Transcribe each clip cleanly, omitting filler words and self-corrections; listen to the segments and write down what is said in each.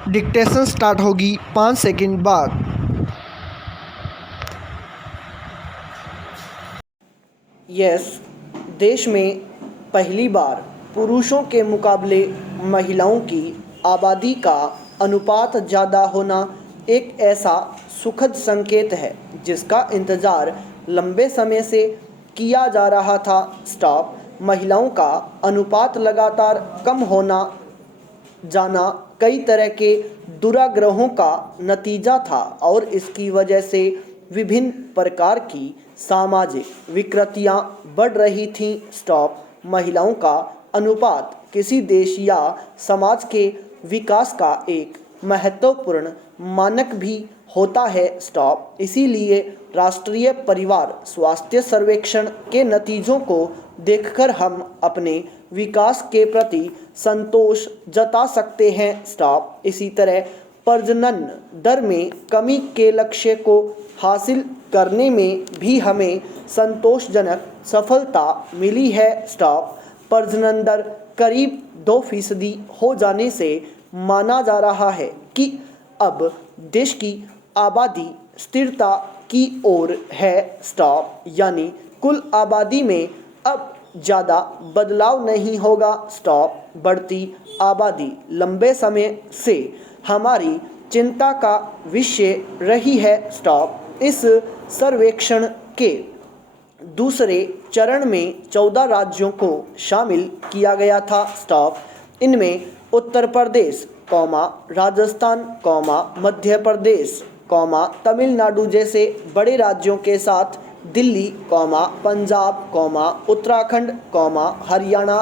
Dictation start होगी 5 second बाद। Yes, देश में पहली बार पुरुषों के मुकाबले महिलाओं की आबादी का अनुपात ज़्यादा होना एक ऐसा सुखद संकेत है जिसका इंतज़ार लंबे समय से किया जा रहा था। स्टॉप। महिलाओं का अनुपात लगातार कम होना जाना कई तरह के दुराग्रहों का नतीजा था और इसकी वजह से विभिन्न प्रकार की सामाजिक विकृतियां बढ़ रही थीं। स्टॉप। महिलाओं का अनुपात किसी देश या समाज के विकास का एक महत्वपूर्ण मानक भी होता है। स्टॉप। इसीलिए राष्ट्रीय परिवार स्वास्थ्य सर्वेक्षण के नतीजों को देखकर हम अपने विकास के प्रति संतोष जता सकते हैं। स्टॉप। इसी तरह प्रजनन दर में कमी के लक्ष्य को हासिल करने में भी हमें संतोषजनक सफलता मिली है। स्टॉप। प्रजनन दर करीब 2% हो जाने से माना जा रहा है कि अब देश की आबादी स्थिरता की ओर है। स्टॉप। यानी कुल आबादी में अब ज़्यादा बदलाव नहीं होगा। स्टॉप। बढ़ती आबादी लंबे समय से हमारी चिंता का विषय रही है। स्टॉप। इस सर्वेक्षण के दूसरे चरण में 14 राज्यों को शामिल किया गया था। स्टॉप। इनमें उत्तर प्रदेश, राजस्थान, मध्य प्रदेश, तमिलनाडु जैसे बड़े राज्यों के साथ दिल्ली, पंजाब, उत्तराखंड, हरियाणा,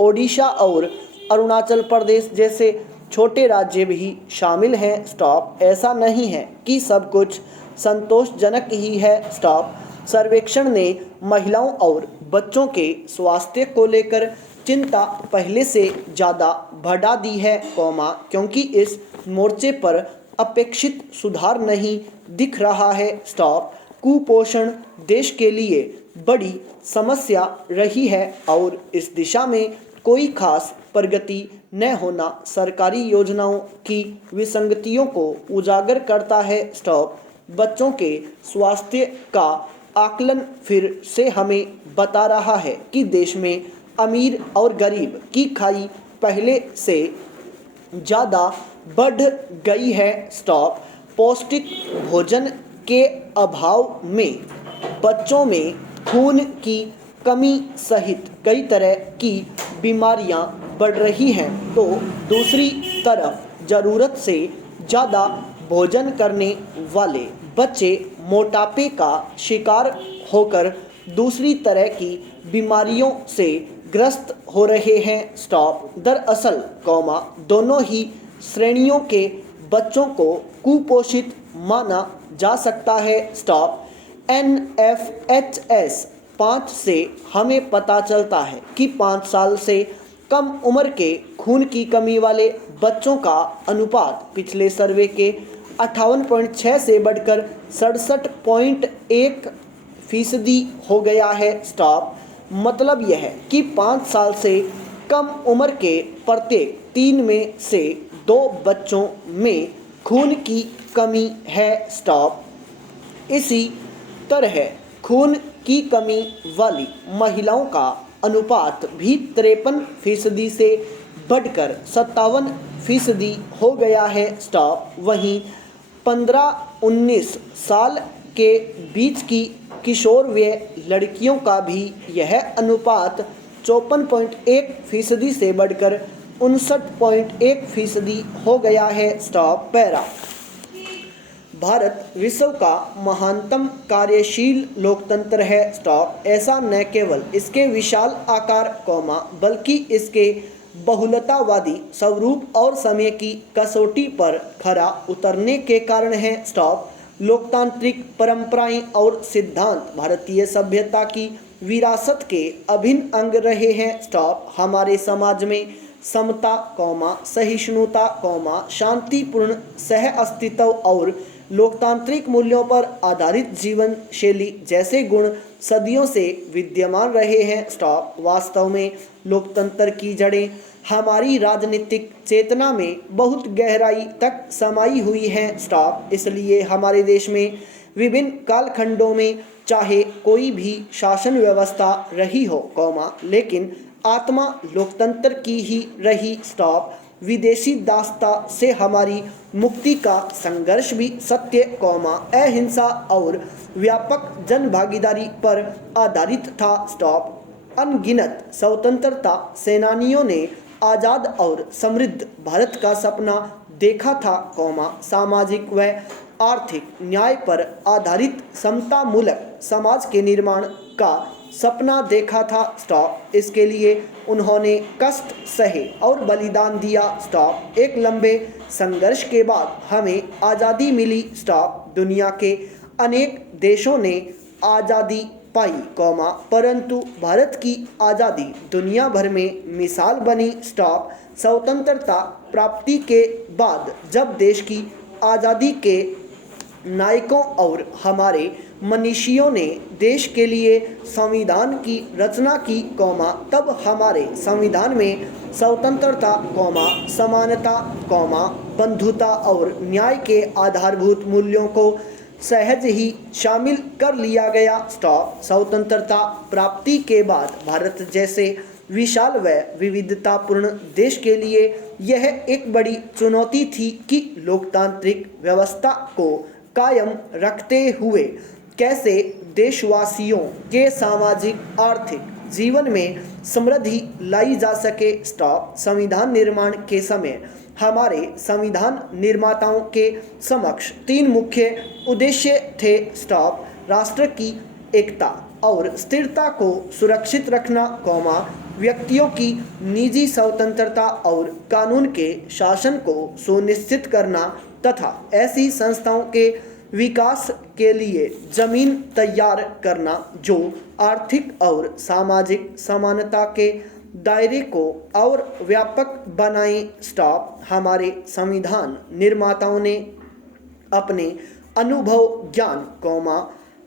ओडिशा और अरुणाचल प्रदेश जैसे छोटे राज्य भी शामिल हैं। स्टॉप। ऐसा नहीं है कि सब कुछ संतोषजनक ही है। स्टॉप। सर्वेक्षण ने महिलाओं और बच्चों के स्वास्थ्य को लेकर चिंता पहले से ज़्यादा बढ़ा दी है, क्योंकि इस मोर्चे पर अपेक्षित सुधार नहीं दिख रहा है। स्टॉप। कुपोषण देश के लिए बड़ी समस्या रही है और इस दिशा में कोई खास प्रगति न होना सरकारी योजनाओं की विसंगतियों को उजागर करता है। स्टॉप। बच्चों के स्वास्थ्य का आकलन फिर से हमें बता रहा है कि देश में अमीर और गरीब की खाई पहले से ज़्यादा बढ़ गई है। स्टॉप। पौष्टिक भोजन के अभाव में बच्चों में खून की कमी सहित कई तरह की बीमारियां बढ़ रही हैं, तो दूसरी तरफ ज़रूरत से ज़्यादा भोजन करने वाले बच्चे मोटापे का शिकार होकर दूसरी तरह की बीमारियों से ग्रस्त हो रहे हैं। स्टॉप। दरअसल, दोनों ही श्रेणियों के बच्चों को कुपोषित माना जा सकता है। स्टॉप। NFHS 5 से हमें पता चलता है कि 5 साल से कम उम्र के खून की कमी वाले बच्चों का अनुपात पिछले सर्वे के 58.6 से बढ़कर 67.1% हो गया है। स्टॉप। मतलब यह है कि 5 साल से कम उम्र के प्रत्येक 3 में से 2 बच्चों में खून की कमी है। स्टॉप। इसी तरह खून की कमी वाली महिलाओं का अनुपात भी 53% से बढ़कर 57% हो गया है। स्टॉप। वहीं 15-19 साल के बीच की किशोरवय लड़कियों का भी यह अनुपात 54.1% से बढ़कर 59.1% हो गया है। स्टॉप। पैरा। भारत विश्व का महानतम कार्यशील लोकतंत्र है। स्टॉप। ऐसा न केवल इसके विशाल आकार, बल्कि इसके बहुलतावादी स्वरूप और समय की कसौटी पर खरा उतरने के कारण है। स्टॉप। लोकतांत्रिक परंपराएं और सिद्धांत भारतीय सभ्यता की विरासत के अभिन्न अंग रहे हैं। स्टॉप। हमारे समाज में समता, सहिष्णुता, शांतिपूर्ण सह अस्तित्व और लोकतांत्रिक मूल्यों पर आधारित जीवन शैली जैसे गुण सदियों से विद्यमान रहे हैं। स्टॉप। वास्तव में लोकतंत्र की जड़ें हमारी राजनीतिक चेतना में बहुत गहराई तक समाई हुई हैं। स्टॉप। इसलिए हमारे देश में विभिन्न कालखंडों में चाहे कोई भी शासन व्यवस्था रही हो, कौमा, लेकिन आत्मा लोकतंत्र की ही रही। स्टॉप। विदेशी दासता से हमारी मुक्ति का संघर्ष भी सत्य, कौमा, अहिंसा और व्यापक जन भागीदारी पर आधारित था। स्टॉप। अनगिनत स्वतंत्रता सेनानियों ने आज़ाद और समृद्ध भारत का सपना देखा था, कौमा, सामाजिक व आर्थिक न्याय पर आधारित समतामूलक समाज के निर्माण का सपना देखा था। स्टॉप। इसके लिए उन्होंने कष्ट सहे और बलिदान दिया। स्टॉप। एक लंबे संघर्ष के बाद हमें आज़ादी मिली। स्टॉप। दुनिया के अनेक देशों ने आज़ादी पाई, कौमा, परंतु भारत की आज़ादी दुनिया भर में मिसाल बनी। स्टॉप। स्वतंत्रता प्राप्ति के बाद जब देश की आज़ादी के नायकों और हमारे मनीषियों ने देश के लिए संविधान की रचना की, कौमा, तब हमारे संविधान में स्वतंत्रता, कौमा, समानता, कौमा, बंधुता और न्याय के आधारभूत मूल्यों को सहज ही शामिल कर लिया गया। स्टॉप। स्वतंत्रता प्राप्ति के बाद भारत जैसे विशाल व विविधतापूर्ण देश के लिए यह एक बड़ी चुनौती थी कि लोकतांत्रिक व्यवस्था को कायम रखते हुए कैसे देशवासियों के सामाजिक आर्थिक जीवन में समृद्धि लाई जा सके। स्टॉप। संविधान निर्माण के समय हमारे संविधान निर्माताओं के समक्ष तीन मुख्य उद्देश्य थे। स्टॉप। राष्ट्र की एकता और स्थिरता को सुरक्षित रखना, कौमा, व्यक्तियों की निजी स्वतंत्रता और कानून के शासन को सुनिश्चित करना तथा ऐसी संस्थाओं के विकास के लिए जमीन तैयार करना जो आर्थिक और सामाजिक समानता के दायरे को और व्यापक बनाए। स्टॉप। हमारे संविधान निर्माताओं ने अपने अनुभव, ज्ञान, कौमा,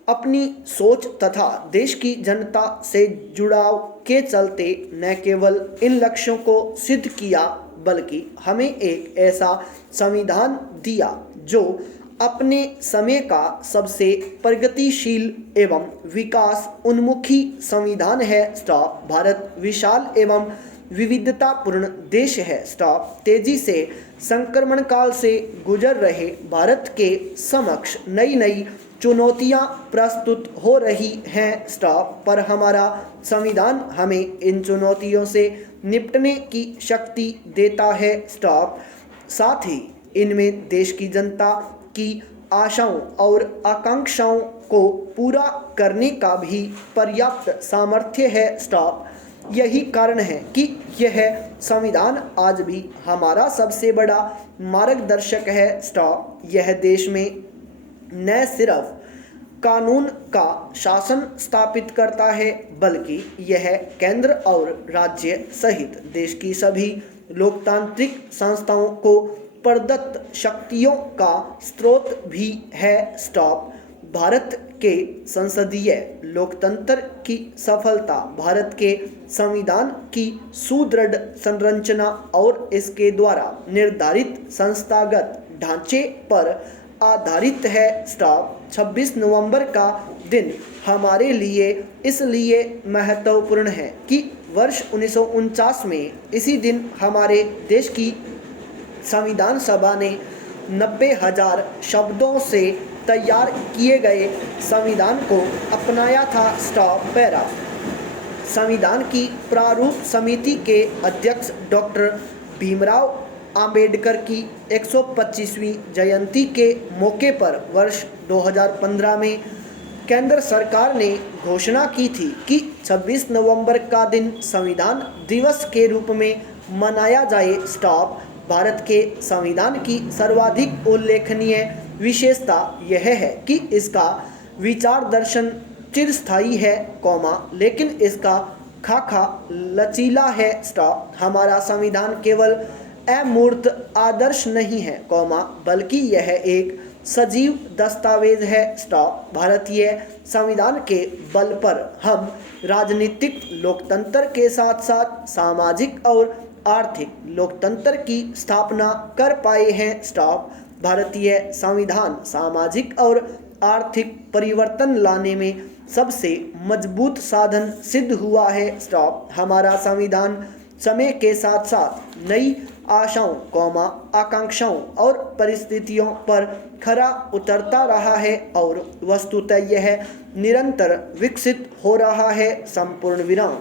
अपनी सोच तथा देश की जनता से जुड़ाव के चलते न केवल इन लक्ष्यों को सिद्ध किया बल्कि हमें एक ऐसा संविधान दिया जो अपने समय का सबसे प्रगतिशील एवं विकास उन्मुखी संविधान है। स्टॉप। भारत विशाल एवं विविधतापूर्ण देश है। स्टॉप। तेजी से संक्रमण काल से गुजर रहे भारत के समक्ष नई नई चुनौतियां प्रस्तुत हो रही हैं। स्टॉप। पर हमारा संविधान हमें इन चुनौतियों से निपटने की शक्ति देता है। स्टॉप। साथ ही इनमें देश की जनता की आशाओं और आकांक्षाओं को पूरा करने का भी पर्याप्त सामर्थ्य है। स्टॉप। यही कारण है कि यह संविधान आज भी हमारा सबसे बड़ा मार्गदर्शक है। स्टॉप। यह देश में न सिर्फ कानून का शासन स्थापित करता है बल्कि यह केंद्र और राज्य सहित देश की सभी लोकतांत्रिक संस्थाओं को प्रदत्त शक्तियों का स्रोत भी है। स्टॉप। भारत के संसदीय लोकतंत्र की सफलता भारत के संविधान की सुदृढ़ संरचना और इसके द्वारा निर्धारित संस्थागत ढांचे पर आधारित है। स्टॉप। 26 नवंबर का दिन हमारे लिए इसलिए महत्वपूर्ण है कि वर्ष 1949 में इसी दिन हमारे देश की संविधान सभा ने 90,000 शब्दों से तैयार किए गए संविधान को अपनाया था। स्टॉप। पैरा। संविधान की प्रारूप समिति के अध्यक्ष डॉक्टर भीमराव अंबेडकर की 125वीं जयंती के मौके पर वर्ष 2015 में केंद्र सरकार ने घोषणा की थी कि 26 नवंबर का दिन संविधान दिवस के रूप में मनाया जाए। स्टॉप। भारत के संविधान की सर्वाधिक उल्लेखनीय विशेषता यह है कि इसका विचार दर्शन चिरस्थायी है, कौमा, लेकिन इसका खाका लचीला है। स्टॉप। हमारा संविधान केवल अमूर्त आदर्श नहीं है, कौमा, बल्कि यह एक सजीव दस्तावेज है। स्टॉप। भारतीय संविधान के बल पर हम राजनीतिक लोकतंत्र के साथ साथ सामाजिक और आर्थिक लोकतंत्र की स्थापना कर पाए हैं। स्टॉप। भारतीय संविधान सामाजिक और आर्थिक परिवर्तन लाने में सबसे मजबूत साधन सिद्ध हुआ है। स्टॉप। हमारा संविधान समय के साथ साथ नई आशाओं, आकांक्षाओं और परिस्थितियों पर खरा उतरता रहा है और वस्तुतः यह निरंतर विकसित हो रहा है। संपूर्ण विराम।